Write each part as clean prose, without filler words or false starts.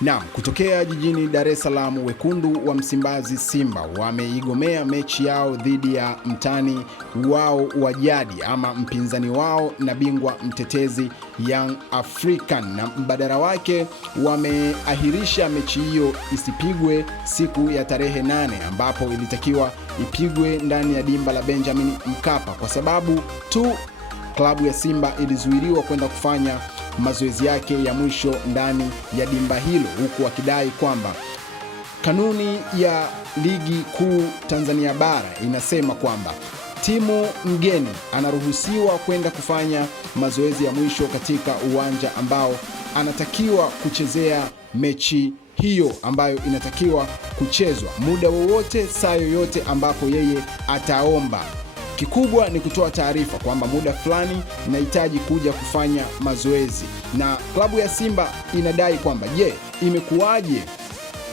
Naam, kutokea jijini Dar es Salaam, wekundu wa Msimbazi Simba wameigomea mechi yao dhidi ya mtani wao wa jadi ama mpinzani wao na bingwa mtetezi Young African, na mbadala wake wameahirisha mechi hiyo isipigwe siku ya tarehe 8 ambapo ilitakiwa ipigwe ndani ya dimba la Benjamin Mkapa kwa sababu tu klabu ya Simba ilizuiliwa kwenda kufanya mazoezi yake ya mwisho ndani ya dimba hilo, huku wakidai kwamba kanuni ya ligi kuu Tanzania bara inasema kwamba timu mgeni anaruhusiwa kwenda kufanya mazoezi ya mwisho katika uwanja ambao anatakiwa kuchezea mechi hiyo ambayo inatakiwa kuchezwa muda wowote, saa yoyote ambapo yeye ataomba. Kikubwa ni kutoa taarifa kwamba muda fulani nahitaji kuja kufanya mazoezi, na klabu ya Simba inadai kwamba imekuwaje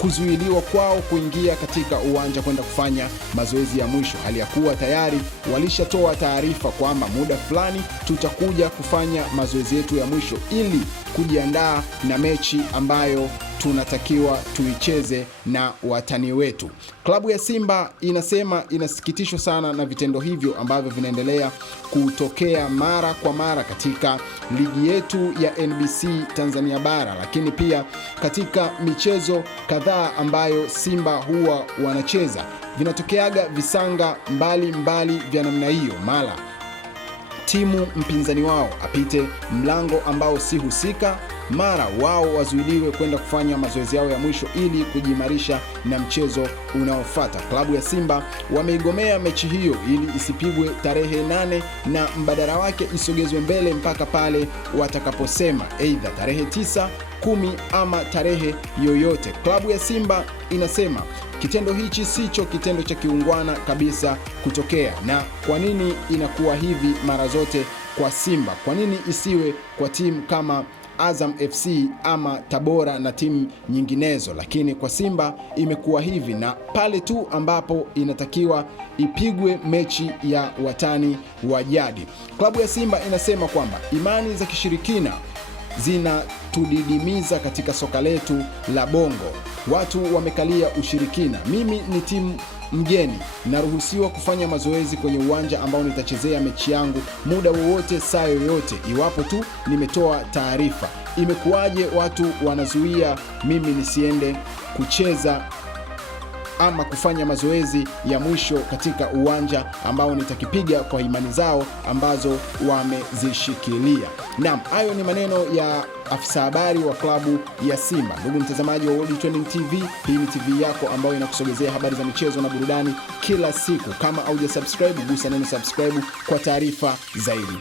kuzuiliwa kwao kuingia katika uwanja kwenda kufanya mazoezi ya mwisho, hali ya kuwa tayari walishatoa taarifa kwamba muda fulani tutakuja kufanya mazoezi yetu ya mwisho ili kujiandaa na mechi ambayo tunatakiwa tuicheze na watani wetu. Klabu ya Simba inasema inasikitishwa sana na vitendo hivyo ambavyo vinaendelea kutokea mara kwa mara katika ligi yetu ya NBC Tanzania bara, lakini pia katika michezo kadhaa ambayo Simba huwa wanacheza vinatokeaga visanga mbali vya namna hiyo, mara timu mpinzani wao apite mlango ambao si husika, mara wao wazuiliwe kwenda kufanya mazoezi yao ya mwisho ili kujimarisha na mchezo unaofuata. Klabu ya Simba wameigomea mechi hiyo ili isipigwe tarehe 8 na mbadala wake isogezwe mbele mpaka pale watakaposema aidha tarehe 9, 10 ama tarehe yoyote. Klabu ya Simba inasema kitendo hichi sicho kitendo cha kiungwana kabisa kutokea. Na kwa nini inakuwa hivi mara zote kwa Simba? Kwa nini isiwe kwa timu kama Azam FC ama Tabora na timu nyinginezo, lakini kwa Simba imekuwa hivi, na pale tu ambapo inatakiwa ipigwe mechi ya watani wa jadi. Klabu ya Simba inasema kwamba imani za kishirikina zinatudidimiza katika soka letu la Bongo. Watu wamekalia ushirikina. Mimi ni timu mgeni, naruhusiwa kufanya mazoezi kwenye uwanja ambao nitachezea mechi yangu muda wowote, saa yoyote, iwapo tu nimetoa taarifa. Imekuwaje watu wanazuia mimi nisiende kucheza ama kufanya mazoezi ya mwisho katika uwanja ambao nitakipiga kwa imani zao ambazo wamezishikilia? Naam, hayo ni maneno ya afisa habari wa klabu ya Simba. Ndugu mtazamaji wa World Trending TV, hii ni TV yako ambayo inakusogezea habari za michezo na burudani kila siku. Kama hujasubscribe, gusa neno subscribe kwa taarifa zaidi.